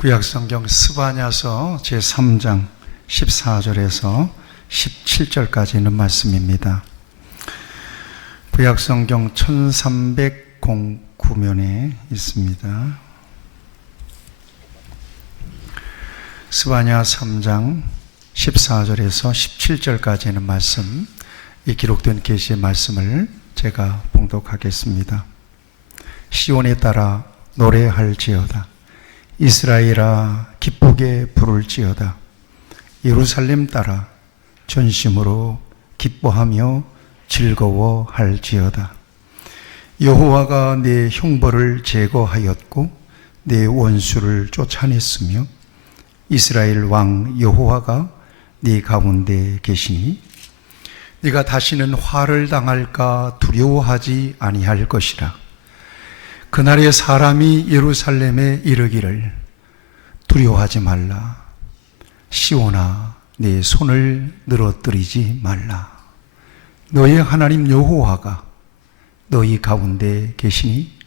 구약성경 스바냐서 제3장 14절에서 17절까지 있는 말씀입니다. 구약성경 1309면에 있습니다. 스바냐 3장 14절에서 17절까지 있는 말씀, 이 기록된 계시의 말씀을 제가 봉독하겠습니다. 시온에 따라 노래할지어다. 이스라엘아 기쁘게 부를지어다. 예루살렘 따라 전심으로 기뻐하며 즐거워할지어다. 여호와가 내 형벌을 제거하였고 내 원수를 쫓아냈으며 이스라엘 왕 여호와가 네 가운데 계시니 네가 다시는 화를 당할까 두려워하지 아니할 것이라. 그날에 사람이 예루살렘에 이르기를 두려워하지 말라. 시온아 내 손을 늘어뜨리지 말라. 너의 하나님 여호와가 너희 가운데 계시니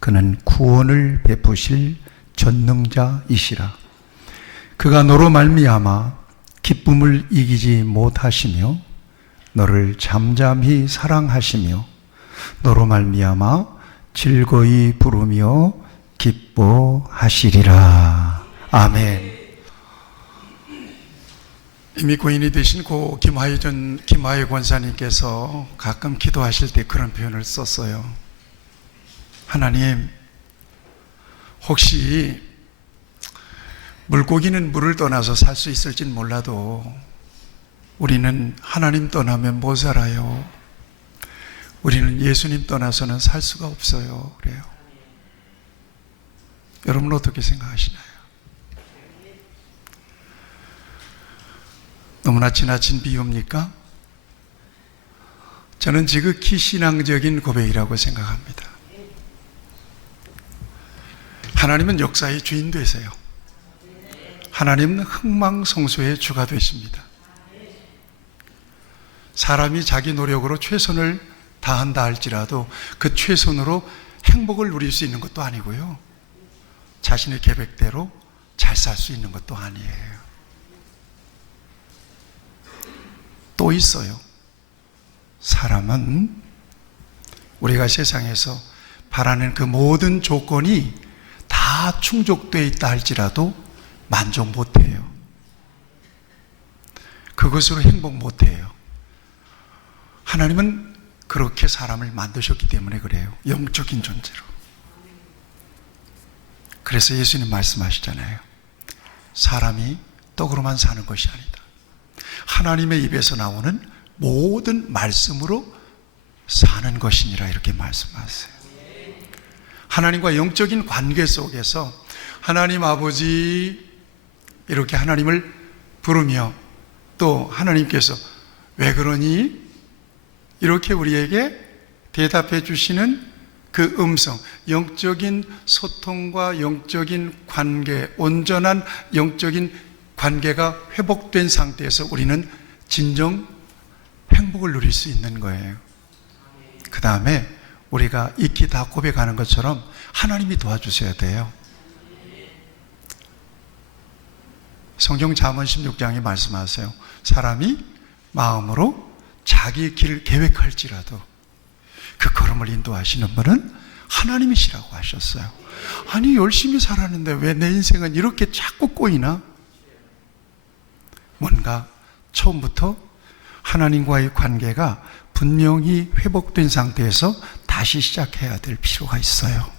그는 구원을 베푸실 전능자이시라. 그가 너로 말미암아 기쁨을 이기지 못하시며 너를 잠잠히 사랑하시며 너로 말미암아 즐거이 부르며 기뻐하시리라. 아멘. 이미 고인이 되신 고 김하혜 권사님께서 가끔 기도하실 때 그런 표현을 썼어요. 하나님, 혹시 물고기는 물을 떠나서 살 수 있을진 몰라도 우리는 하나님 떠나면 못 살아요. 우리는 예수님 떠나서는 살 수가 없어요. 그래요. 여러분 어떻게 생각하시나요? 너무나 지나친 비유입니까? 저는 지극히 신앙적인 고백이라고 생각합니다. 하나님은 역사의 주인 되세요. 하나님은 흥망성쇠의 주가 되십니다. 사람이 자기 노력으로 최선을 다한다 할지라도 그 최선으로 행복을 누릴 수 있는 것도 아니고요, 자신의 계획대로 잘 살 수 있는 것도 아니에요. 또 있어요. 사람은 우리가 세상에서 바라는 그 모든 조건이 다 충족되어 있다 할지라도 만족 못해요. 그것으로 행복 못해요. 하나님은 그렇게 사람을 만드셨기 때문에 그래요. 영적인 존재로. 그래서 예수님 말씀하시잖아요. 사람이 떡으로만 사는 것이 아니다. 하나님의 입에서 나오는 모든 말씀으로 사는 것이니라, 이렇게 말씀하세요. 하나님과 영적인 관계 속에서 하나님 아버지 이렇게 하나님을 부르며, 또 하나님께서 왜 그러니? 이렇게 우리에게 대답해 주시는 그 음성, 영적인 소통과 영적인 관계, 온전한 영적인 관계가 회복된 상태에서 우리는 진정 행복을 누릴 수 있는 거예요. 그 다음에 우리가 익히 다 고백하는 것처럼 하나님이 도와주셔야 돼요. 성경 잠언 16장에 말씀하세요. 사람이 마음으로 자기 길을 계획할지라도 그 걸음을 인도하시는 분은 하나님이시라고 하셨어요. 아니, 열심히 살았는데 왜 내 인생은 이렇게 자꾸 꼬이나? 뭔가 처음부터 하나님과의 관계가 분명히 회복된 상태에서 다시 시작해야 될 필요가 있어요.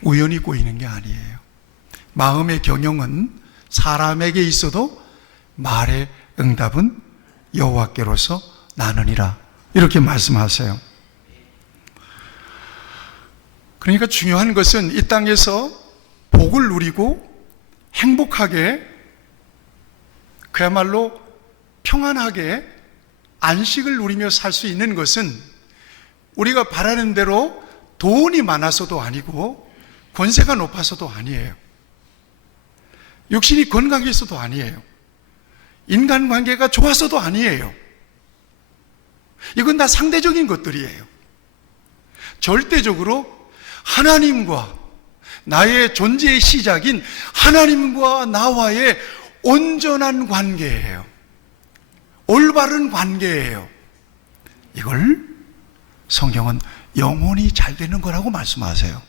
우연히 꼬이는 게 아니에요. 마음의 경영은 사람에게 있어도 말의 응답은 여호와께로서 나느니라, 이렇게 말씀하세요. 그러니까 중요한 것은 이 땅에서 복을 누리고 행복하게, 그야말로 평안하게 안식을 누리며 살 수 있는 것은 우리가 바라는 대로 돈이 많아서도 아니고 권세가 높아서도 아니에요. 육신이 건강해서도 아니에요. 인간관계가 좋아서도 아니에요. 이건 다 상대적인 것들이에요. 절대적으로 하나님과 나의 존재의 시작인 하나님과 나와의 온전한 관계예요. 올바른 관계예요. 이걸 성경은 영혼이 잘 되는 거라고 말씀하세요.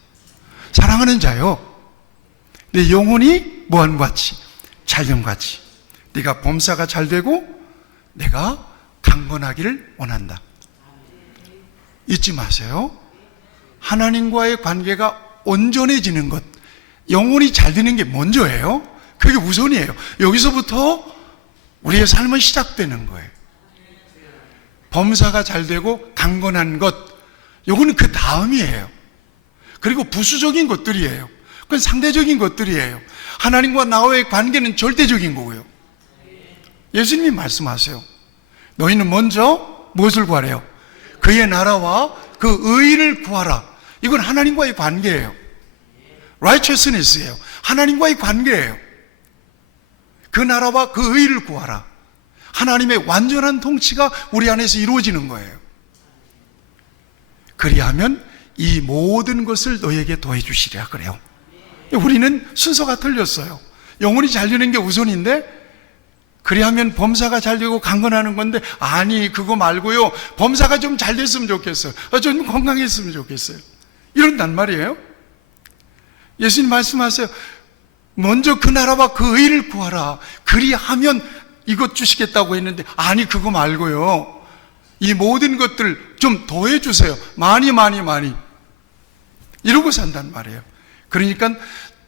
사랑하는 자요, 내 영혼이 무한같이 잘됨같이 네가 범사가 잘 되고 내가 강건하기를 원한다. 잊지 마세요. 하나님과의 관계가 온전해지는 것, 영혼이 잘 되는 게 먼저예요. 그게 우선이에요. 여기서부터 우리의 삶은 시작되는 거예요. 범사가 잘 되고 강건한 것, 요거는 그 다음이에요. 그리고 부수적인 것들이에요. 그건 상대적인 것들이에요. 하나님과 나와의 관계는 절대적인 거고요. 예수님이 말씀하세요. 너희는 먼저 무엇을 구하래요? 그의 나라와 그 의를 구하라. 이건 하나님과의 관계예요. righteousness예요. 하나님과의 관계예요. 그 나라와 그 의를 구하라. 하나님의 완전한 통치가 우리 안에서 이루어지는 거예요. 그리하면 이 모든 것을 너에게 더해 주시리라 그래요. 우리는 순서가 틀렸어요. 영혼이 잘 되는 게 우선인데, 그리하면 범사가 잘 되고 강건하는 건데, 아니 그거 말고요, 범사가 좀 잘 됐으면 좋겠어요. 좀 건강했으면 좋겠어요. 이런단 말이에요. 예수님 말씀하세요. 먼저 그 나라와 그 의를 구하라. 그리하면 이것 주시겠다고 했는데, 아니 그거 말고요, 이 모든 것들 좀 더해 주세요. 많이 이러고 산단 말이에요. 그러니까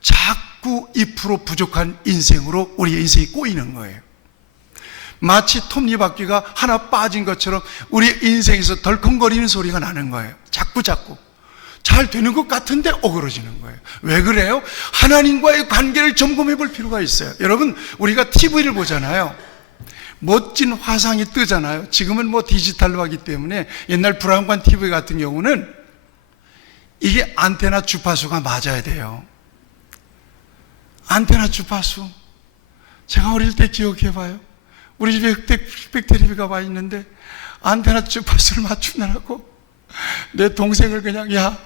자꾸 2% 부족한 인생으로 우리의 인생이 꼬이는 거예요. 마치 톱니바퀴가 하나 빠진 것처럼 우리 인생에서 덜컹거리는 소리가 나는 거예요. 자꾸 잘 되는 것 같은데 어그러지는 거예요. 왜 그래요? 하나님과의 관계를 점검해 볼 필요가 있어요. 여러분, 우리가 TV를 보잖아요. 멋진 화상이 뜨잖아요. 지금은 뭐 디지털로 하기 때문에, 옛날 브라운관 TV 같은 경우는 이게 안테나 주파수가 맞아야 돼요. 안테나 주파수. 제가 어릴 때 기억해 봐요. 우리 집에 흑백 텔레비가 와 있는데 안테나 주파수를 맞추느라고 내 동생을 그냥 야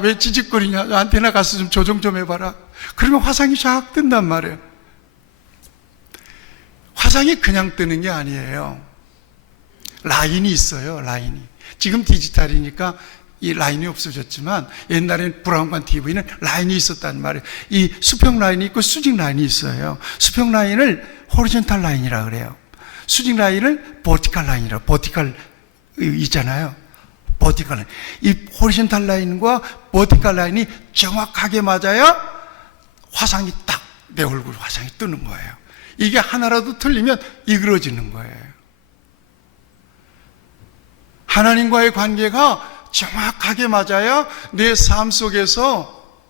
왜 찌직거리냐, 안테나 가서 좀 조정 좀 해봐라. 그러면 화상이 쫙 뜬단 말이에요. 화상이 그냥 뜨는 게 아니에요. 라인이 있어요. 라인이. 지금 디지털이니까 이 라인이 없어졌지만, 옛날엔 브라운관 TV는 라인이 있었단 말이에요. 이 수평 라인이 있고 수직 라인이 있어요. 수평 라인을 호리존탈 라인이라 그래요. 수직 라인을 버티컬 라인이라. 버티컬 있잖아요. 버티컬 라인. 이 호리존탈 라인과 버티컬 라인이 정확하게 맞아야 화상이 딱 내 얼굴 화상이 뜨는 거예요. 이게 하나라도 틀리면 이그러지는 거예요. 하나님과의 관계가 정확하게 맞아야 내 삶 속에서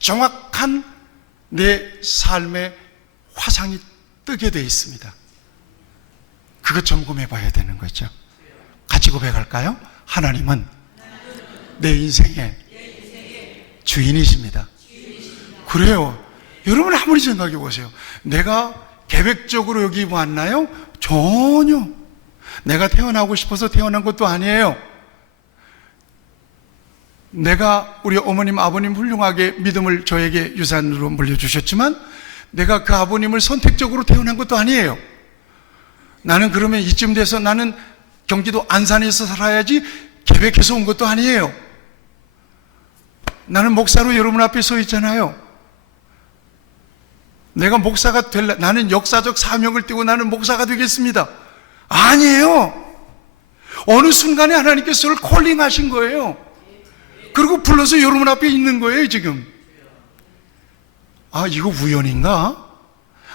정확한 내 삶의 화상이 뜨게 되어 있습니다. 그거 점검해 봐야 되는 거죠. 같이 고백할까요? 하나님은 내 인생의 주인이십니다. 그래요. 여러분 아무리 생각해 보세요. 내가 계획적으로 여기 왔나요? 전혀. 내가 태어나고 싶어서 태어난 것도 아니에요. 내가 우리 어머님 아버님 훌륭하게 믿음을 저에게 유산으로 물려주셨지만, 내가 그 아버님을 선택적으로 태어난 것도 아니에요. 나는 그러면 이쯤 돼서 나는 경기도 안산에서 살아야지 계획해서 온 것도 아니에요. 나는 목사로 여러분 앞에 서 있잖아요. 내가 목사가 나는 역사적 사명을 띠고 나는 목사가 되겠습니다. 아니에요. 어느 순간에 하나님께서 저를 콜링하신 거예요. 그리고 불러서 여러분 앞에 있는 거예요, 지금. 아, 이거 우연인가?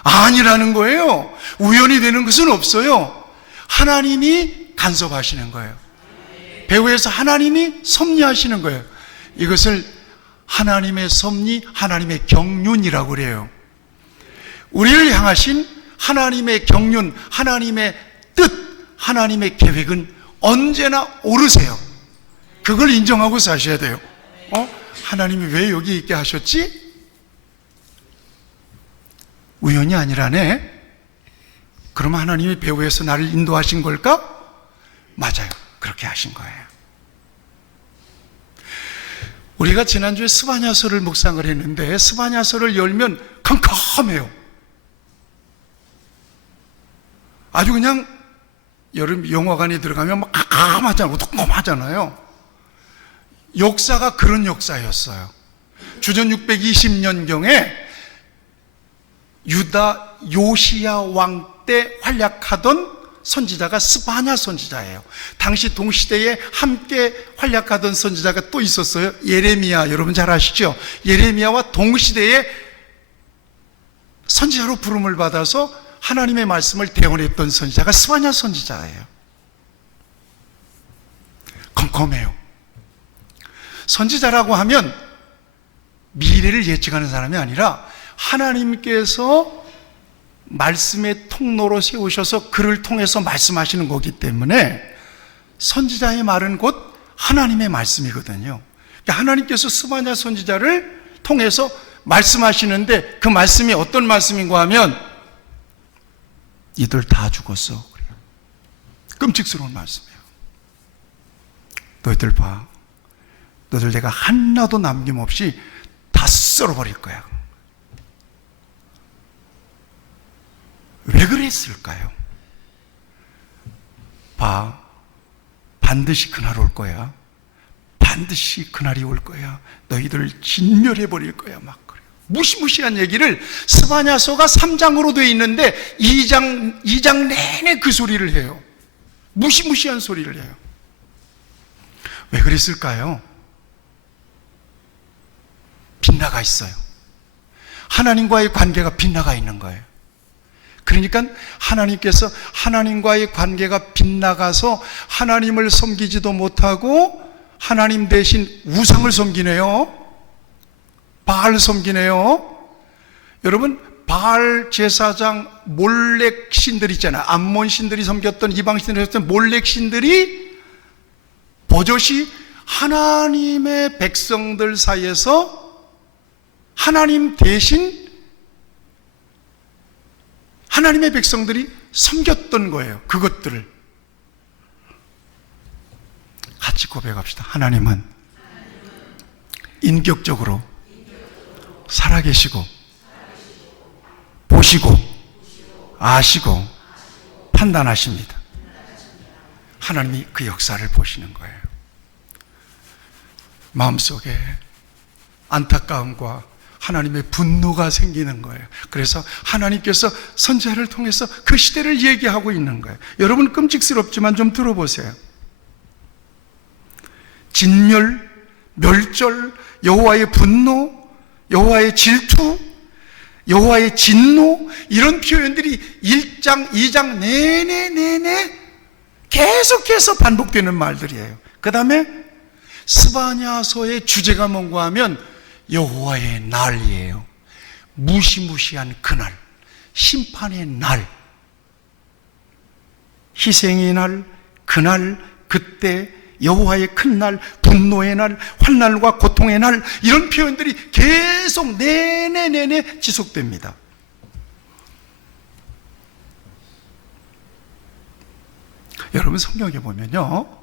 아니라는 거예요. 우연이 되는 것은 없어요. 하나님이 간섭하시는 거예요. 배후에서 하나님이 섭리하시는 거예요. 이것을 하나님의 섭리, 하나님의 경륜이라고 그래요. 우리를 향하신 하나님의 경륜, 하나님의 뜻, 하나님의 계획은 언제나 옳으세요. 그걸 인정하고 사셔야 돼요. 하나님이 왜 여기 있게 하셨지? 우연이 아니라네. 그럼 하나님이 배후에서 나를 인도하신 걸까? 맞아요. 그렇게 하신 거예요. 우리가 지난주에 스바냐서를 묵상을 했는데 스바냐서를 열면 캄캄해요. 아주 그냥 여름 영화관에 들어가면 막 깜깜하잖아요. 깜깜하잖아요. 역사가 그런 역사였어요. 주전 620년경에 유다 요시야 왕 때 활약하던 선지자가 스바냐 선지자예요. 당시 동시대에 함께 활약하던 선지자가 또 있었어요. 예레미야, 여러분 잘 아시죠? 예레미야와 동시대에 선지자로 부름을 받아서 하나님의 말씀을 대언했던 선지자가 스바냐 선지자예요. 컴컴해요. 선지자라고 하면 미래를 예측하는 사람이 아니라 하나님께서 말씀의 통로로 세우셔서 그를 통해서 말씀하시는 거기 때문에 선지자의 말은 곧 하나님의 말씀이거든요. 그러니까 하나님께서 스바냐 선지자를 통해서 말씀하시는데 그 말씀이 어떤 말씀인가 하면 이들 다 죽었어. 끔찍스러운 말씀이에요. 너희들 봐. 너희들 내가 하나도 남김없이 다 썰어버릴 거야. 왜 그랬을까요? 봐, 반드시 그날 올 거야. 반드시 그날이 올 거야. 너희들을 진멸해버릴 거야. 막 그래요. 무시무시한 얘기를 스바냐서가 3장으로 되어 있는데 2장 내내 그 소리를 해요. 무시무시한 소리를 해요. 왜 그랬을까요? 빗나가 있어요. 하나님과의 관계가 빗나가 있는 거예요. 그러니까 하나님께서 하나님과의 관계가 빗나가서 하나님을 섬기지도 못하고 하나님 대신 우상을 섬기네요. 바알 섬기네요. 여러분, 바알 제사장 몰렉 신들 있잖아요. 암몬 신들이 섬겼던, 이방 신들이 섬겼던 몰렉 신들이 버젓이 하나님의 백성들 사이에서 하나님 대신 하나님의 백성들이 섬겼던 거예요. 그것들을 같이 고백합시다. 하나님은 인격적으로 살아계시고 보시고 아시고 판단하십니다. 하나님이 그 역사를 보시는 거예요. 마음속에 안타까움과 하나님의 분노가 생기는 거예요. 그래서 하나님께서 선지자를 통해서 그 시대를 얘기하고 있는 거예요. 여러분, 끔찍스럽지만 좀 들어보세요. 진멸, 멸절, 여호와의 분노, 여호와의 질투, 여호와의 진노, 이런 표현들이 1장, 2장 내내 계속해서 반복되는 말들이에요. 그 다음에 스바냐서의 주제가 뭔가 하면 여호와의 날이에요. 무시무시한 그날, 심판의 날, 희생의 날, 그날, 그때, 여호와의 큰 날, 분노의 날, 환난과 고통의 날, 이런 표현들이 계속 내내 지속됩니다. 여러분, 성경에 보면요,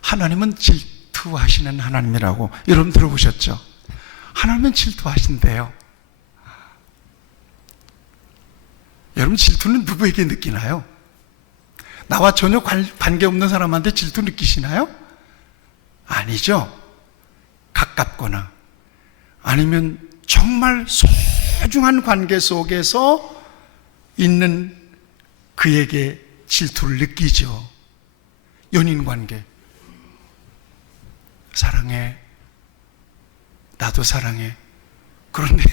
하나님은 질투하시는 하나님이라고 여러분 들어보셨죠? 하나님은 질투하신대요. 여러분, 질투는 누구에게 느끼나요? 나와 전혀 관계없는 사람한테 질투 느끼시나요? 아니죠. 가깝거나 아니면 정말 소중한 관계 속에서 있는 그에게 질투를 느끼죠. 연인관계. 사랑해. 나도 사랑해. 그런데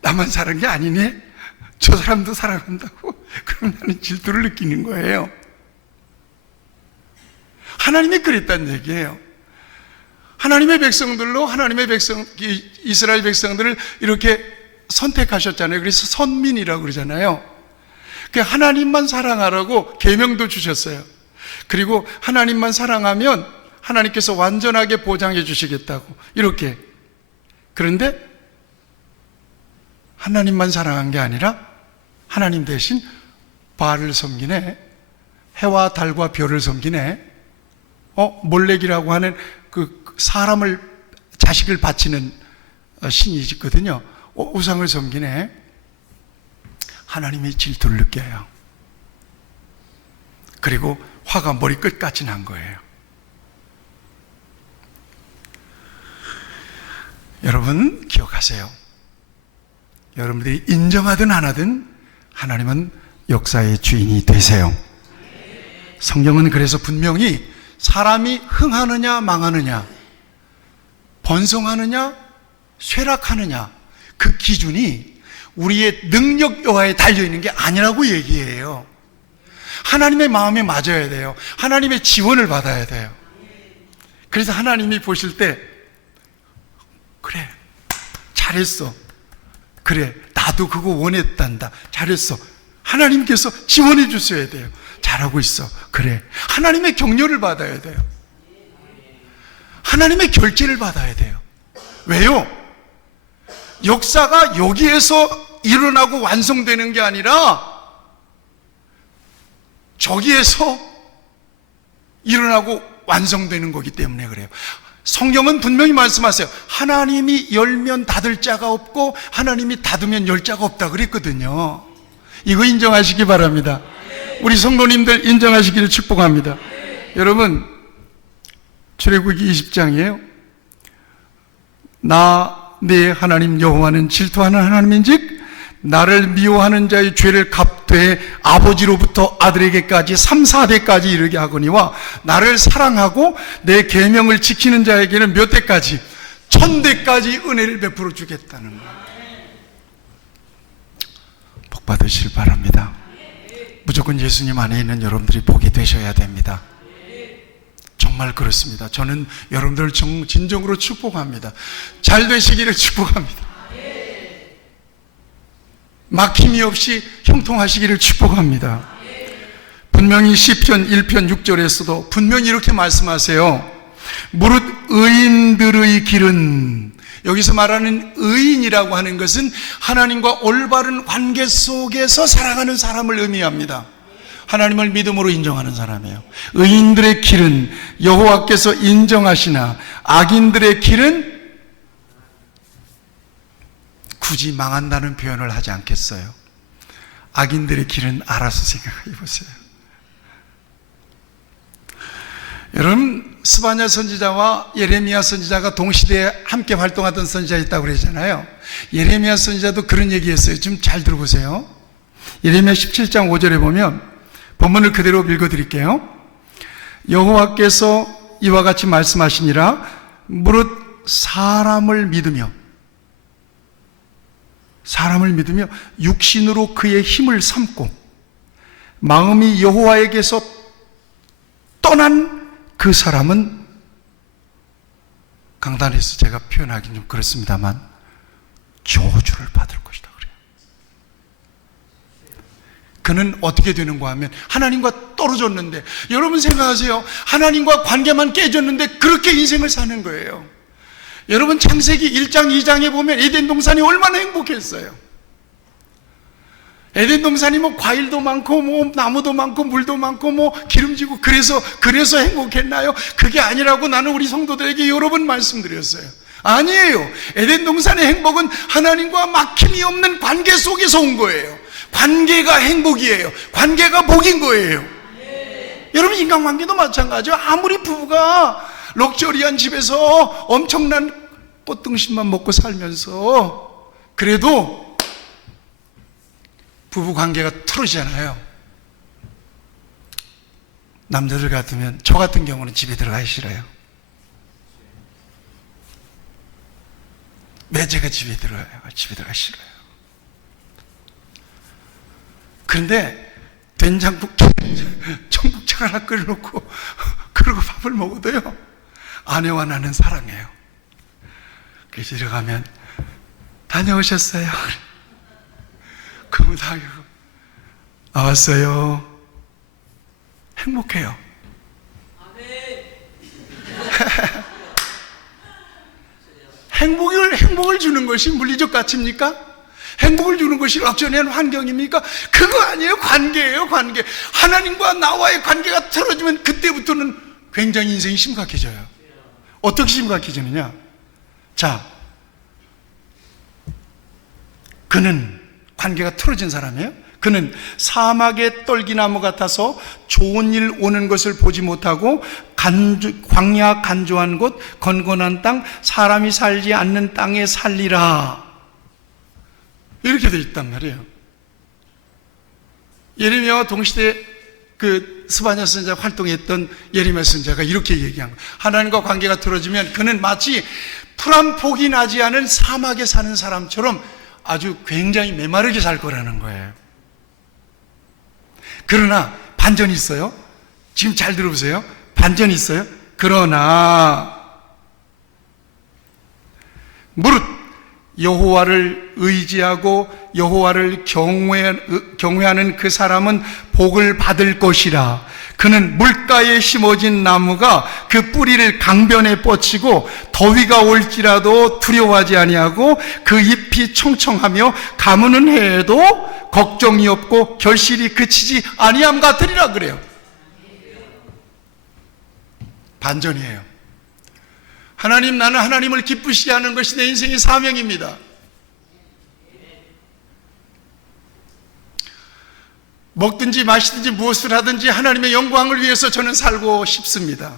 나만 사랑한 게 아니네. 저 사람도 사랑한다고. 그럼 나는 질투를 느끼는 거예요. 하나님이 그랬다는 얘기예요. 하나님의 백성들로 이스라엘 백성들을 이렇게 선택하셨잖아요. 그래서 선민이라고 그러잖아요. 하나님만 사랑하라고 계명도 주셨어요. 그리고 하나님만 사랑하면 하나님께서 완전하게 보장해 주시겠다고 이렇게. 그런데 하나님만 사랑한 게 아니라 하나님 대신 바알을 섬기네, 해와 달과 별을 섬기네, 몰렉이라고 하는 그 사람을, 자식을 바치는 신이 있거든요. 우상을 섬기네. 하나님이 질투를 느껴요. 그리고 화가 머리끝까지 난 거예요. 여러분 기억하세요. 여러분들이 인정하든 안 하든 하나님은 역사의 주인이 되세요. 성경은 그래서 분명히 사람이 흥하느냐 망하느냐, 번성하느냐 쇠락하느냐, 그 기준이 우리의 능력 여하에 달려있는 게 아니라고 얘기해요. 하나님의 마음에 맞아야 돼요. 하나님의 지원을 받아야 돼요. 그래서 하나님이 보실 때 그래, 잘했어. 그래, 나도 그거 원했단다. 잘했어. 하나님께서 지원해 주셔야 돼요. 잘하고 있어. 그래. 하나님의 격려를 받아야 돼요. 하나님의 결제를 받아야 돼요. 왜요? 역사가 여기에서 일어나고 완성되는 게 아니라 저기에서 일어나고 완성되는 거기 때문에 그래요. 성경은 분명히 말씀하세요. 하나님이 열면 닫을 자가 없고 하나님이 닫으면 열 자가 없다 그랬거든요. 이거 인정하시기 바랍니다. 우리 성도님들 인정하시기를 축복합니다. 여러분, 출애굽기 20장이에요. 내 하나님 여호와는 질투하는 하나님인즉 나를 미워하는 자의 죄를 갚되 아버지로부터 아들에게까지 3, 4대까지 이르게 하거니와 나를 사랑하고 내 계명을 지키는 자에게는 몇 대까지? 1000대까지 은혜를 베풀어 주겠다는 거예요. 복 받으실 바랍니다. 무조건 예수님 안에 있는 여러분들이 복이 되셔야 됩니다. 정말 그렇습니다. 저는 여러분들을 진정으로 축복합니다. 잘 되시기를 축복합니다. 막힘이 없이 형통하시기를 축복합니다. 분명히 시편 1편 6절에서도 분명히 이렇게 말씀하세요. 무릇 의인들의 길은, 여기서 말하는 의인이라고 하는 것은 하나님과 올바른 관계 속에서 살아가는 사람을 의미합니다. 하나님을 믿음으로 인정하는 사람이에요. 의인들의 길은 여호와께서 인정하시나 악인들의 길은 굳이 망한다는 표현을 하지 않겠어요. 악인들의 길은 알아서 생각해 보세요. 여러분, 스바냐 선지자와 예레미야 선지자가 동시대에 함께 활동하던 선지자 있다고 그러잖아요. 예레미야 선지자도 그런 얘기했어요. 좀 잘 들어보세요. 예레미야 17장 5절에 보면 본문을 그대로 읽어드릴게요. 여호와께서 이와 같이 말씀하시니라. 무릇 사람을 믿으며 육신으로 그의 힘을 삼고 마음이 여호와에게서 떠난 그 사람은, 강단에서 제가 표현하기는 좀 그렇습니다만, 저주를 받을 것이다 그래요. 그는 어떻게 되는가 하면 하나님과 떨어졌는데, 여러분 생각하세요. 하나님과 관계만 깨졌는데 그렇게 인생을 사는 거예요. 여러분, 창세기 1장 2장에 보면 에덴 동산이 얼마나 행복했어요. 에덴 동산이 뭐 과일도 많고 뭐 나무도 많고 물도 많고 뭐 기름지고 그래서 행복했나요? 그게 아니라고 나는 우리 성도들에게 여러 번 말씀드렸어요. 아니에요. 에덴 동산의 행복은 하나님과 막힘이 없는 관계 속에서 온 거예요. 관계가 행복이에요. 관계가 복인 거예요. 여러분, 인간관계도 마찬가지예요. 아무리 부부가 럭셔리한 집에서 엄청난 꽃등심만 먹고 살면서 그래도 부부 관계가 틀어지잖아요. 남자들 같으면, 저 같은 경우는 집에 들어가기 싫어요. 왜 제가 집에 들어가기 싫어요. 그런데 된장국, 청국장 하나 끓여놓고 그러고 밥을 먹어도요, 아내와 나는 사랑해요. 그래서 들어가면 다녀오셨어요? 그러면 다 나왔어요. 행복해요. 행복을 주는 것이 물리적 가치입니까? 행복을 주는 것이 럭셔리한 환경입니까? 그거 아니에요. 관계예요. 관계. 하나님과 나와의 관계가 틀어지면 그때부터는 굉장히 인생이 심각해져요. 어떻게 심각해지느냐? 자, 그는 관계가 틀어진 사람이에요. 그는 사막의 떨기나무 같아서 좋은 일 오는 것을 보지 못하고 광야 간조한 곳 건건한 땅 사람이 살지 않는 땅에 살리라, 이렇게 되어 있단 말이에요. 예레미야와 동시대 그 스바냐 선지자 활동했던 예레미야 선지자가 이렇게 얘기한 거예요. 하나님과 관계가 틀어지면 그는 마치 풀 한 폭이 나지 않은 사막에 사는 사람처럼 아주 굉장히 메마르게 살 거라는 거예요. 그러나 반전이 있어요. 지금 잘 들어보세요. 반전이 있어요. 그러나 무릇 여호와를 의지하고 여호와를 경외하는 그 사람은 복을 받을 것이라. 그는 물가에 심어진 나무가 그 뿌리를 강변에 뻗치고 더위가 올지라도 두려워하지 아니하고 그 잎이 청청하며 가무는 해에도 걱정이 없고 결실이 그치지 아니함 같으리라 그래요. 반전이에요. 하나님, 나는 하나님을 기쁘시게 하는 것이 내 인생의 사명입니다. 먹든지 마시든지 무엇을 하든지 하나님의 영광을 위해서 저는 살고 싶습니다.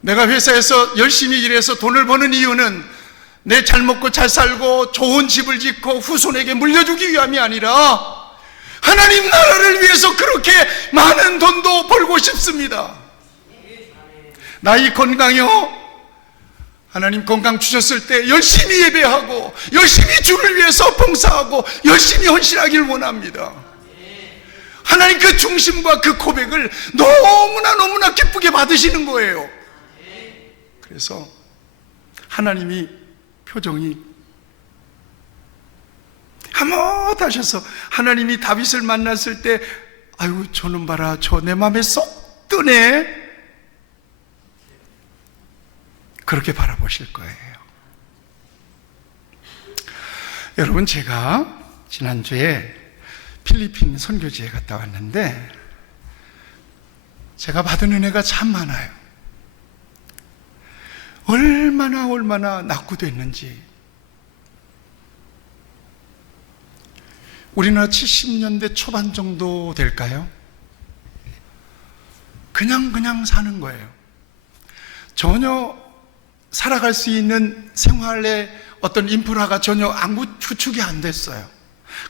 내가 회사에서 열심히 일해서 돈을 버는 이유는 내 잘 먹고 잘 살고 좋은 집을 짓고 후손에게 물려주기 위함이 아니라 하나님 나라를 위해서 그렇게 많은 돈도 벌고 싶습니다. 나의 건강이요, 하나님 건강 주셨을 때 열심히 예배하고 열심히 주를 위해서 봉사하고 열심히 헌신하기를 원합니다. 하나님 그 중심과 그 고백을 너무나 기쁘게 받으시는 거예요. 그래서 하나님이 표정이 한번 하셔서 하나님이 다윗을 만났을 때 아유 저놈 봐라, 저 내 마음에 쏙 드네, 그렇게 바라보실 거예요. 여러분, 제가 지난주에 필리핀 선교지에 갔다 왔는데 제가 받은 은혜가 참 많아요. 얼마나 낙후됐는지. 우리나라 70년대 초반 정도 될까요? 그냥 사는 거예요. 전혀 살아갈 수 있는 생활의 어떤 인프라가 전혀 구축이 안 됐어요.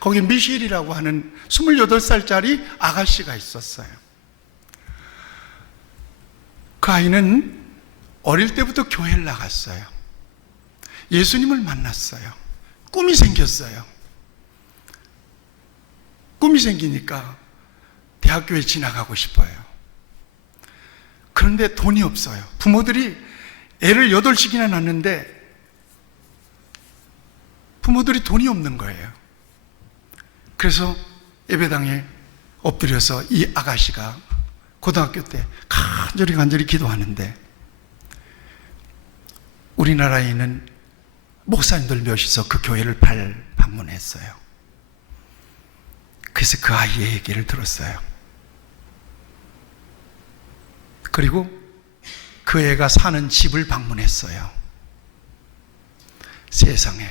거기 미셸이라고 하는 28살짜리 아가씨가 있었어요. 그 아이는 어릴 때부터 교회를 나갔어요. 예수님을 만났어요. 꿈이 생겼어요. 꿈이 생기니까 대학교에 지나가고 싶어요. 그런데 돈이 없어요. 부모들이 애를 8씩이나 낳는데 부모들이 돈이 없는 거예요. 그래서 예배당에 엎드려서 이 아가씨가 고등학교 때 간절히 기도하는데 우리나라에 있는 목사님들 몇이서 그 교회를 방문했어요. 그래서 그 아이의 얘기를 들었어요. 그리고 그 애가 사는 집을 방문했어요. 세상에,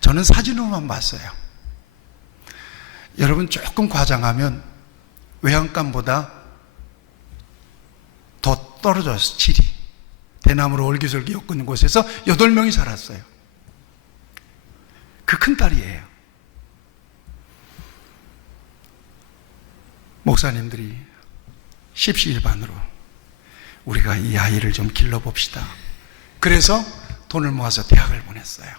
저는 사진으로만 봤어요. 여러분, 조금 과장하면 외양간보다 더 떨어졌어요. 질이. 대나무로 얼기설기 엮는 곳에서 8명이 살았어요. 그 큰딸이에요. 목사님들이 십시일반으로 우리가 이 아이를 좀 길러봅시다. 그래서 돈을 모아서 대학을 보냈어요.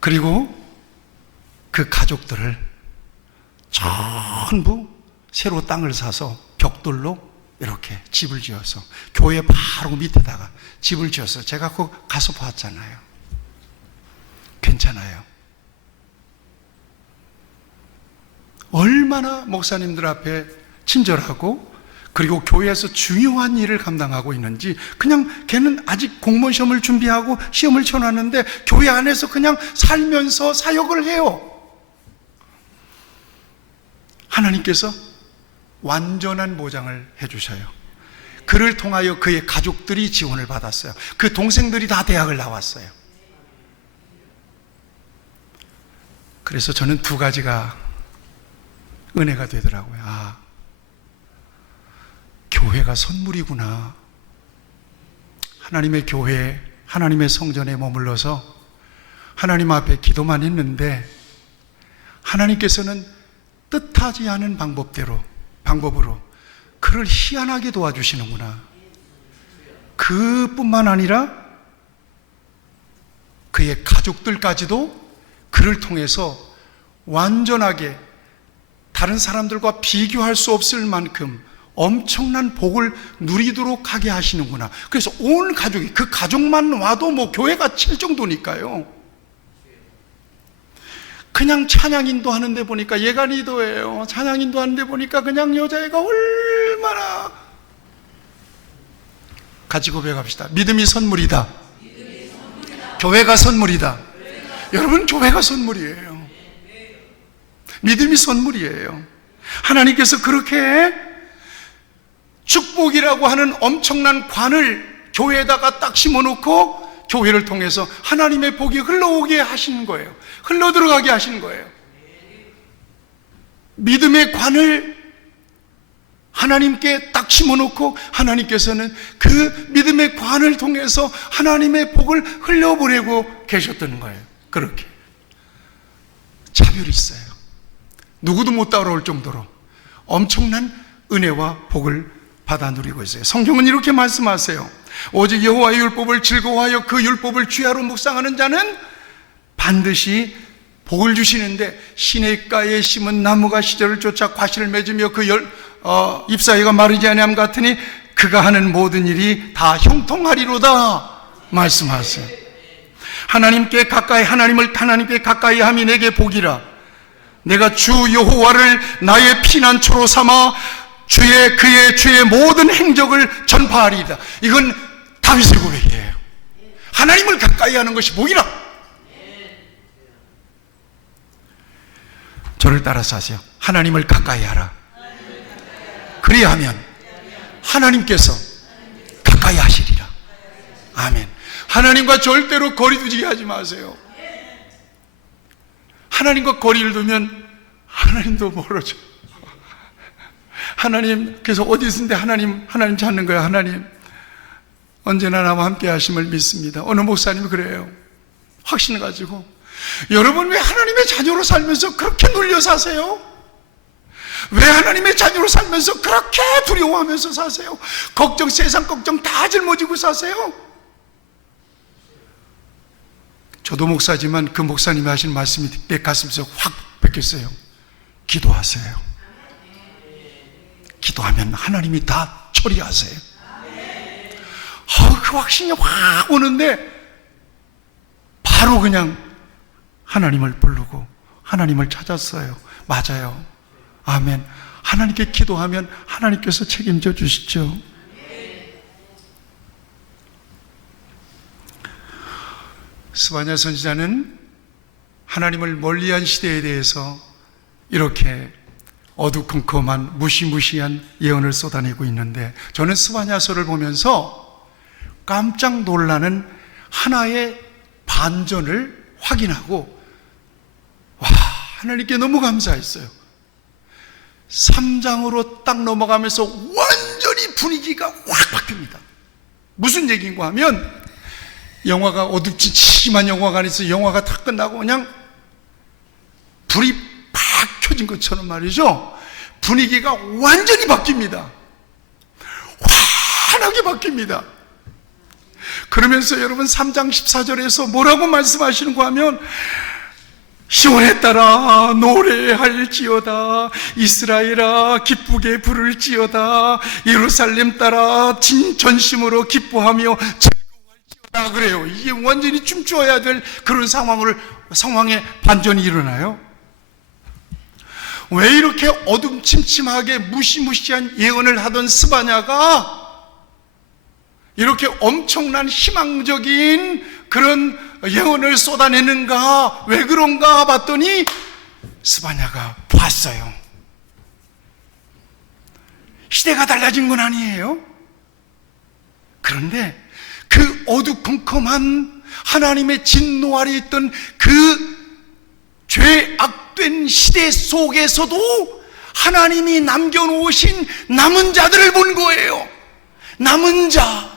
그리고 그 가족들을 전부 새로 땅을 사서 벽돌로 이렇게 집을 지어서 교회 바로 밑에다가 집을 지어서 제가 그 가서 봤잖아요. 괜찮아요. 얼마나 목사님들 앞에 친절하고 그리고 교회에서 중요한 일을 감당하고 있는지. 그냥 걔는 아직 공무원 시험을 준비하고 시험을 쳐놨는데 교회 안에서 그냥 살면서 사역을 해요. 하나님께서 완전한 보장을 해주셔요. 그를 통하여 그의 가족들이 지원을 받았어요. 그 동생들이 다 대학을 나왔어요. 그래서 저는 두 가지가 은혜가 되더라고요. 아, 교회가 선물이구나. 하나님의 교회, 하나님의 성전에 머물러서 하나님 앞에 기도만 했는데 하나님께서는 뜻하지 않은 방법으로 그를 희한하게 도와주시는구나. 그뿐만 아니라 그의 가족들까지도 그를 통해서 완전하게 다른 사람들과 비교할 수 없을 만큼 엄청난 복을 누리도록 하게 하시는구나. 그래서 온 가족이, 그 가족만 와도 뭐 교회가 칠 정도니까요. 그냥 찬양 인도하는데 보니까, 예간 인도예요. 찬양 인도하는데 보니까 그냥 여자애가 얼마나, 같이 고백합시다. 믿음이 선물이다. 교회가 선물이다. 여러분, 교회가 선물이에요. 믿음이 선물이에요. 하나님께서 그렇게 축복이라고 하는 엄청난 관을 교회에다가 딱 심어놓고 교회를 통해서 하나님의 복이 흘러오게 하시는 거예요. 흘러들어가게 하시는 거예요. 믿음의 관을 하나님께 딱 심어놓고 하나님께서는 그 믿음의 관을 통해서 하나님의 복을 흘려보내고 계셨던 거예요. 그렇게 차별이 있어요. 누구도 못 따라올 정도로 엄청난 은혜와 복을 받아 누리고 있어요. 성경은 이렇게 말씀하세요. 오직 여호와의 율법을 즐거워하여 그 율법을 주야로 묵상하는 자는 반드시 복을 주시는데, 시냇가에 심은 나무가 시절을 쫓아 과실을 맺으며 그 잎사귀가 마르지 아니함 같으니 그가 하는 모든 일이 다 형통하리로다 말씀하세요. 하나님께 가까이 함이 내게 복이라. 내가 주 여호와를 나의 피난처로 삼아 그의 주의 모든 행적을 전파하리이다. 이건 다윗의 고백이에요. 하나님을 가까이 하는 것이 복이라. 저를 따라서 하세요. 하나님을 가까이 하라. 그리하면 하나님께서 가까이 하시리라. 아멘. 하나님과 절대로 거리 두지 하지 마세요. 하나님과 거리를 두면 하나님도 멀어져. 하나님께서 어디 있는데 하나님 찾는 거야. 하나님 언제나 나와 함께 하심을 믿습니다. 어느 목사님이 그래요. 확신을 가지고. 여러분, 왜 하나님의 자녀로 살면서 그렇게 눌려 사세요? 왜 하나님의 자녀로 살면서 그렇게 두려워하면서 사세요? 세상 걱정 다 짊어지고 사세요? 저도 목사지만 그 목사님이 하신 말씀이 내 가슴에서 확 베꼈어요. 기도하세요. 기도하면 하나님이 다 처리하세요. 그 확신이 확 오는데 바로 그냥 하나님을 부르고 하나님을 찾았어요. 맞아요. 아멘. 하나님께 기도하면 하나님께서 책임져 주시죠. 스바냐 선지자는 하나님을 멀리한 시대에 대해서 이렇게 어두컴컴한 무시무시한 예언을 쏟아내고 있는데, 저는 스바냐서를 보면서 깜짝 놀라는 하나의 반전을 확인하고, 와, 하나님께 너무 감사했어요. 3장으로 딱 넘어가면서 완전히 분위기가 확 바뀝니다. 무슨 얘기인가 하면, 영화가 어둡지 심한 영화관에서 영화가 다 끝나고 그냥 불이 팍 켜진 것처럼 말이죠. 분위기가 완전히 바뀝니다. 환하게 바뀝니다. 그러면서 여러분 3장 14절에서 뭐라고 말씀하시는가 하면, 시온에 따라 노래할지어다, 이스라엘아 기쁘게 부를지어다, 예루살렘 따라 진전심으로 기뻐하며 즐거워할지어다. 그래요. 이게 완전히 춤추어야 될 그런 상황에 반전이 일어나요. 왜 이렇게 어둠침침하게 무시무시한 예언을 하던 스바냐가 이렇게 엄청난 희망적인 그런 예언을 쏟아내는가? 왜 그런가 봤더니 스바냐가 봤어요. 시대가 달라진 건 아니에요. 그런데 그 어두컴컴한 하나님의 진노 아래 있던 그 죄악된 시대 속에서도 하나님이 남겨놓으신 남은 자들을 본 거예요. 남은 자,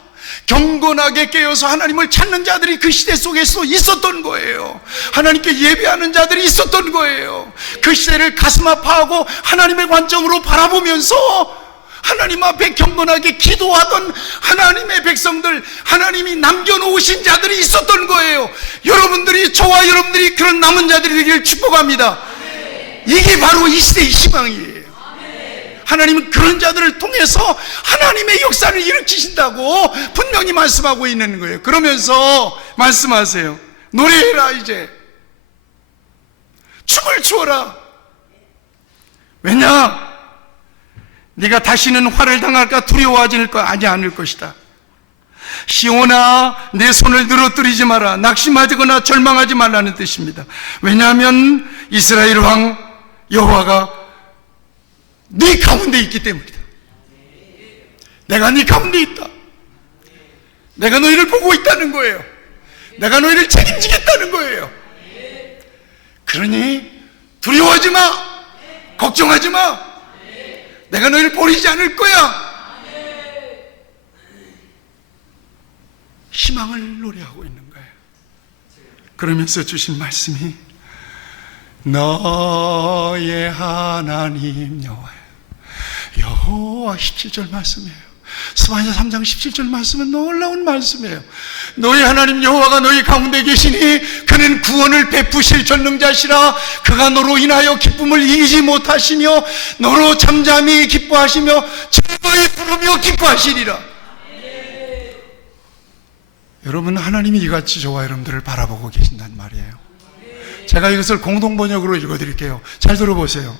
경건하게 깨어서 하나님을 찾는 자들이 그 시대 속에서 있었던 거예요. 하나님께 예배하는 자들이 있었던 거예요. 그 시대를 가슴 아파하고 하나님의 관점으로 바라보면서 하나님 앞에 경건하게 기도하던 하나님의 백성들, 하나님이 남겨놓으신 자들이 있었던 거예요. 여러분들이, 저와 여러분들이 그런 남은 자들이 되기를 축복합니다. 이게 바로 이 시대의 희망이에요. 하나님은 그런 자들을 통해서 하나님의 역사를 일으키신다고 분명히 말씀하고 있는 거예요. 그러면서 말씀하세요. 노래해라, 이제 춤을 추어라. 왜냐? 네가 다시는 화를 당할까 두려워하지 않을 것이다. 시온아, 내 손을 늘어뜨리지 마라. 낙심하거나 절망하지 말라는 뜻입니다. 왜냐하면 이스라엘 왕 여호와가 네 가운데 있기 때문이다. 내가 네 가운데 있다. 내가 너희를 보고 있다는 거예요. 내가 너희를 책임지겠다는 거예요. 그러니 두려워하지 마. 걱정하지 마. 내가 너희를 버리지 않을 거야. 희망을 노래하고 있는 거예요. 그러면서 주신 말씀이 너의 하나님 여호와야. 여호와 17절 말씀이에요. 스바냐 3장 17절 말씀은 놀라운 말씀이에요. 너희 하나님 여호와가 너희 가운데 계시니 그는 구원을 베푸실 전능자시라. 그가 너로 인하여 기쁨을 이기지 못하시며 너로 잠잠히 기뻐하시며 즐거이 부르며 기뻐하시리라. 여러분, 하나님이 이같이 저와 여러분들을 바라보고 계신단 말이에요. 제가 이것을 공동번역으로 읽어드릴게요. 잘 들어보세요.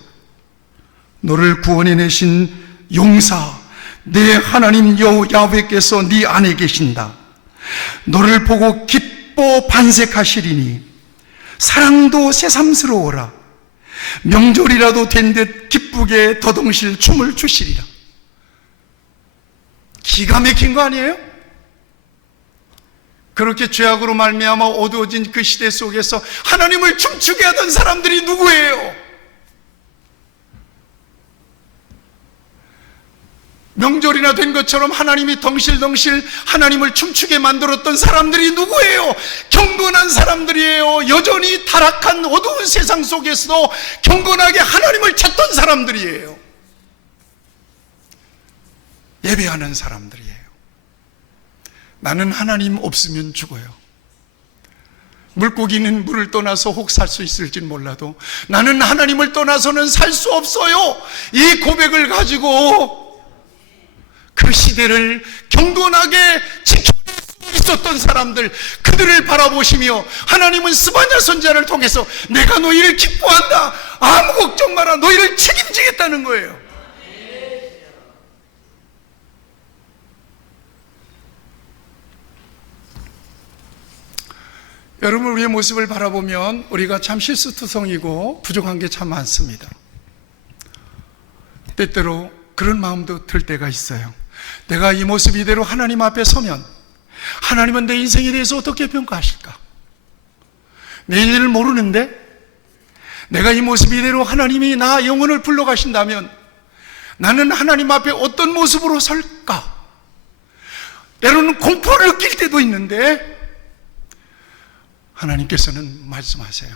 너를 구원해내신 용사 내 하나님 야훼께서 네 안에 계신다. 너를 보고 기뻐 반색하시리니 사랑도 새삼스러워라. 명절이라도 된 듯 기쁘게 더덩실 춤을 추시리라. 기가 막힌 거 아니에요? 그렇게 죄악으로 말미암아 어두워진 그 시대 속에서 하나님을 춤추게 하던 사람들이 누구예요? 명절이나 된 것처럼 하나님이 덩실덩실 하나님을 춤추게 만들었던 사람들이 누구예요? 경건한 사람들이에요. 여전히 타락한 어두운 세상 속에서도 경건하게 하나님을 찾던 사람들이에요. 예배하는 사람들이에요. 나는 하나님 없으면 죽어요. 물고기는 물을 떠나서 혹 살 수 있을진 몰라도 나는 하나님을 떠나서는 살 수 없어요. 이 고백을 가지고 그 시대를 경건하게 지켜낼 수 있었던 사람들, 그들을 바라보시며 하나님은 스바냐 선지자를 통해서 내가 너희를 기뻐한다. 아무 걱정 마라. 너희를 책임지겠다는 거예요. 여러분, 우리의 모습을 바라보면 우리가 참 실수투성이고 부족한 게 참 많습니다. 때때로 그런 마음도 들 때가 있어요. 내가 이 모습 이대로 하나님 앞에 서면 하나님은 내 인생에 대해서 어떻게 평가하실까? 내 일을 모르는데 내가 이 모습 이대로 하나님이 나 영혼을 불러가신다면 나는 하나님 앞에 어떤 모습으로 설까? 때로는 공포를 느낄 때도 있는데 하나님께서는 말씀하세요.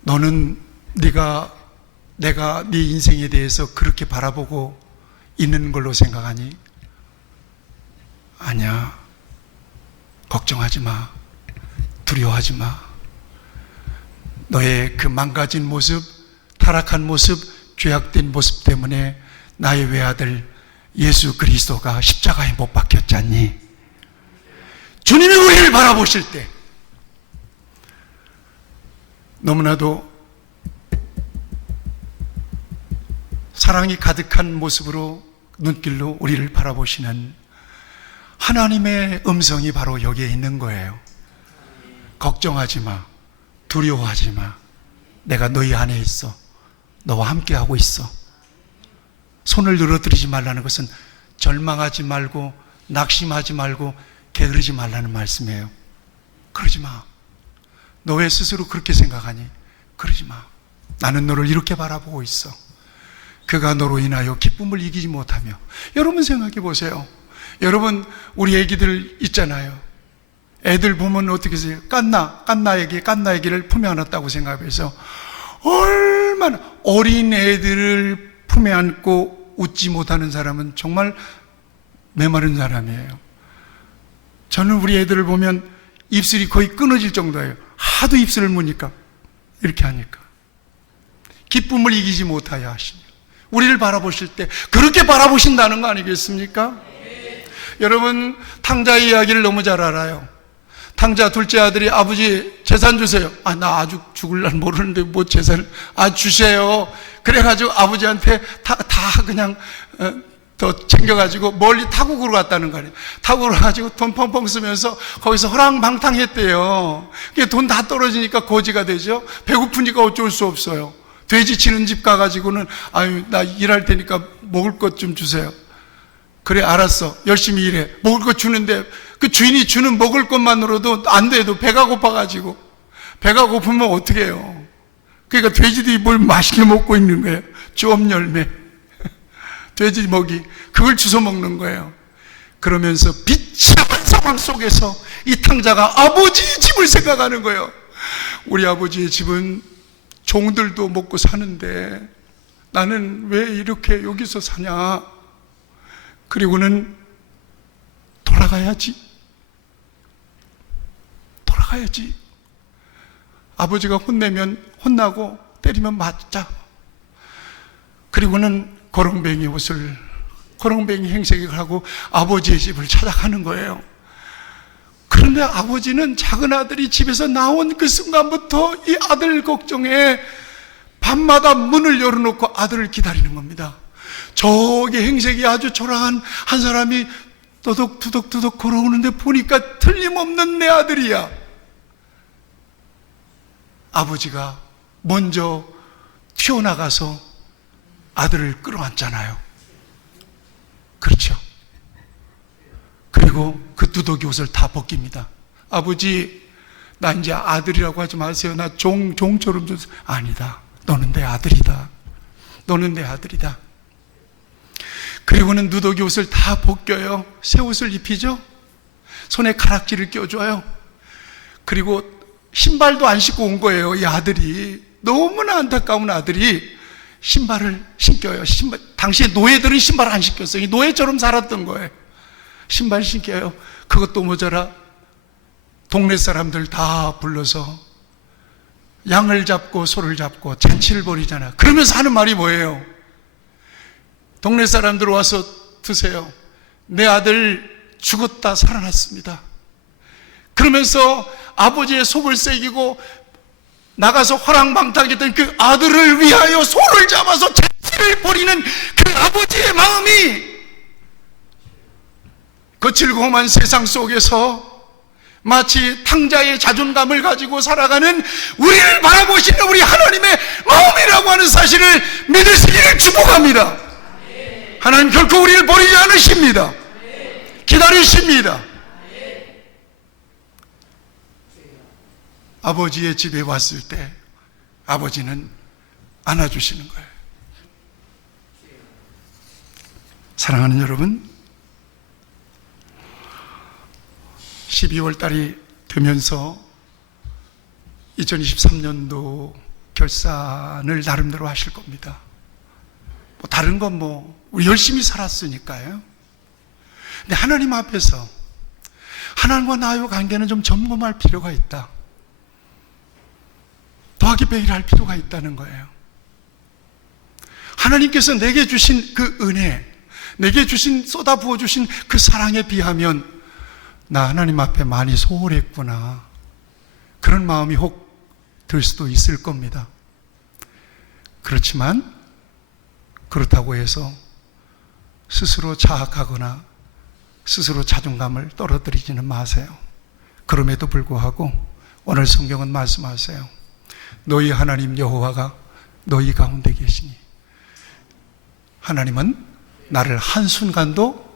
너는 내가 네 인생에 대해서 그렇게 바라보고 있는 걸로 생각하니? 아니야. 걱정하지 마. 두려워하지 마. 너의 그 망가진 모습, 타락한 모습, 죄악된 모습 때문에 나의 외아들 예수 그리스도가 십자가에 못 박혔잖니. 주님이 우리를 바라보실 때 너무나도 사랑이 가득한 모습으로 눈길로 우리를 바라보시는 하나님의 음성이 바로 여기에 있는 거예요. 걱정하지 마. 두려워하지 마. 내가 너희 안에 있어. 너와 함께하고 있어. 손을 늘어뜨리지 말라는 것은 절망하지 말고 낙심하지 말고 게으르지 말라는 말씀이에요. 그러지 마. 너 왜 스스로 그렇게 생각하니? 그러지 마. 나는 너를 이렇게 바라보고 있어. 그가 너로 인하여 기쁨을 이기지 못하며. 여러분 생각해 보세요. 여러분, 우리 애기들 있잖아요. 애들 보면 어떻게 해요? 깐나 애기를 품에 안았다고 생각해서 얼마나 어린 애들을 품에 안고 웃지 못하는 사람은 정말 메마른 사람이에요. 저는 우리 애들을 보면 입술이 거의 끊어질 정도예요. 하도 입술을 무니까, 이렇게 하니까. 기쁨을 이기지 못하여 하시며. 우리를 바라보실 때 그렇게 바라보신다는 거 아니겠습니까? 여러분, 탕자 이야기를 너무 잘 알아요. 탕자 둘째 아들이 아버지 재산 주세요. 나 아주 죽을 날 모르는데 뭐 재산을, 주세요. 그래가지고 아버지한테 다 그냥 더 챙겨가지고 멀리 타국으로 갔다는 거 아니에요. 타국으로 가지고 돈 펑펑 쓰면서 거기서 허랑방탕했대요. 돈 다 떨어지니까 거지가 되죠. 배고프니까 어쩔 수 없어요. 돼지 치는 집 가가지고는 나 일할 테니까 먹을 것 좀 주세요. 그래, 알았어. 열심히 일해. 먹을 것 주는데 그 주인이 주는 먹을 것만으로도 안 돼도 배가 고파가지고, 배가 고프면 어떻게 해요? 그러니까 돼지들이 뭘 맛있게 먹고 있는 거예요. 쫌 열매, 돼지 먹이, 그걸 주워 먹는 거예요. 그러면서 비참한 상황 속에서 이 탕자가 아버지의 집을 생각하는 거예요. 우리 아버지의 집은 종들도 먹고 사는데 나는 왜 이렇게 여기서 사냐? 그리고는 돌아가야지. 아버지가 혼내면 혼나고 때리면 맞자. 그리고는 거렁뱅이 행색을 하고 아버지의 집을 찾아가는 거예요. 그런데 아버지는 작은 아들이 집에서 나온 그 순간부터 이 아들 걱정에 밤마다 문을 열어놓고 아들을 기다리는 겁니다. 저기 행색이 아주 초라한 한 사람이 또덕또덕 걸어오는데 보니까 틀림없는 내 아들이야. 아버지가 먼저 튀어나가서 아들을 끌어안잖아요. 그렇죠. 그리고 그 두더기 옷을 다 벗깁니다. 아버지, 나 이제 아들이라고 하지 마세요. 나 종처럼 좀. 아니다. 너는 내 아들이다. 그리고는 누더기 옷을 다 벗겨요. 새 옷을 입히죠. 손에 가락지를 껴줘요. 그리고 신발도 안 신고 온 거예요. 이 아들이, 너무나 안타까운 아들이 신발을 신겨요. 당시에 노예들은 신발 안 신겼어요. 노예처럼 살았던 거예요. 신발 신겨요. 그것도 모자라 동네 사람들 다 불러서 양을 잡고 소를 잡고 잔치를 벌이잖아. 그러면서 하는 말이 뭐예요? 동네 사람들 와서 드세요. 내 아들 죽었다 살아났습니다. 그러면서 아버지의 속을 새기고 나가서 호랑방탕했던 그 아들을 위하여 소를 잡아서 잔치를 벌이는 그 아버지의 마음이 거칠고 험한 세상 속에서 마치 탕자의 자존감을 가지고 살아가는 우리를 바라보시는 우리 하나님의 마음이라고 하는 사실을 믿으시기를 축복합니다. 하나님 결코 우리를 버리지 않으십니다. 기다리십니다. 아버지의 집에 왔을 때 아버지는 안아주시는 거예요. 사랑하는 여러분, 12월 달이 되면서 2023년도 결산을 나름대로 하실 겁니다. 다른 건 우리 열심히 살았으니까요. 근데 하나님 앞에서 하나님과 나의 관계는 좀 점검할 필요가 있다. 더하기 빼기를 할 필요가 있다는 거예요. 하나님께서 내게 주신 그 은혜, 내게 쏟아 부어주신 그 사랑에 비하면 나 하나님 앞에 많이 소홀했구나, 그런 마음이 혹 들 수도 있을 겁니다. 그렇지만 그렇다고 해서 스스로 자학하거나 스스로 자존감을 떨어뜨리지는 마세요. 그럼에도 불구하고 오늘 성경은 말씀하세요. 너희 하나님 여호와가 너희 가운데 계시니 하나님은 나를 한순간도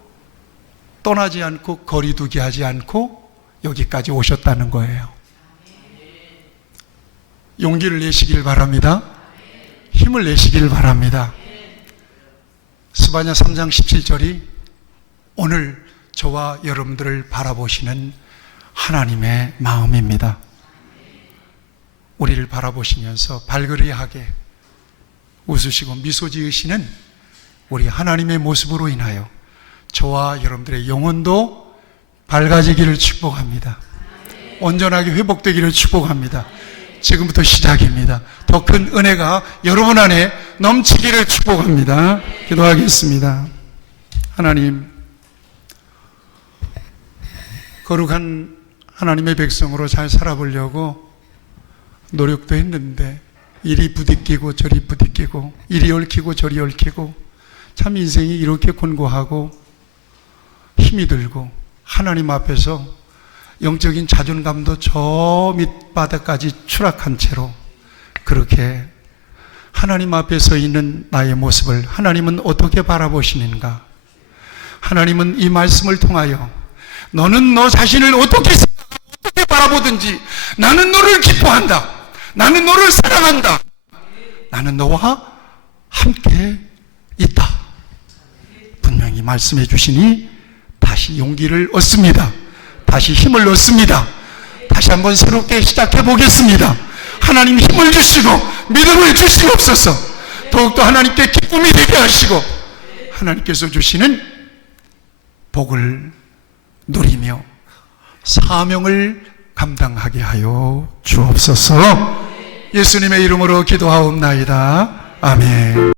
떠나지 않고 거리두기 하지 않고 여기까지 오셨다는 거예요. 용기를 내시길 바랍니다. 힘을 내시길 바랍니다. 스바냐 3장 17절이 오늘 저와 여러분들을 바라보시는 하나님의 마음입니다. 우리를 바라보시면서 발그레하게 웃으시고 미소 지으시는 우리 하나님의 모습으로 인하여 저와 여러분들의 영혼도 밝아지기를 축복합니다. 온전하게 회복되기를 축복합니다. 지금부터 시작입니다. 더 큰 은혜가 여러분 안에 넘치기를 축복합니다. 기도하겠습니다. 하나님, 거룩한 하나님의 백성으로 잘 살아보려고 노력도 했는데 이리 부딪히고 저리 부딪히고 이리 얽히고 저리 얽히고 참 인생이 이렇게 곤고하고 힘이 들고 하나님 앞에서 영적인 자존감도 저 밑바닥까지 추락한 채로 그렇게 하나님 앞에 서 있는 나의 모습을 하나님은 어떻게 바라보시는가? 하나님은 이 말씀을 통하여 너는 너 자신을 어떻게 생각하고 어떻게 바라보든지 나는 너를 기뻐한다. 나는 너를 사랑한다. 나는 너와 함께 있다. 분명히 말씀해 주시니 다시 용기를 얻습니다. 다시 힘을 얻습니다. 다시 한번 새롭게 시작해 보겠습니다. 하나님 힘을 주시고 믿음을 주시옵소서. 더욱더 하나님께 기쁨이 되게 하시고 하나님께서 주시는 복을 누리며 사명을 감당하게 하여 주옵소서. 예수님의 이름으로 기도하옵나이다. 아멘.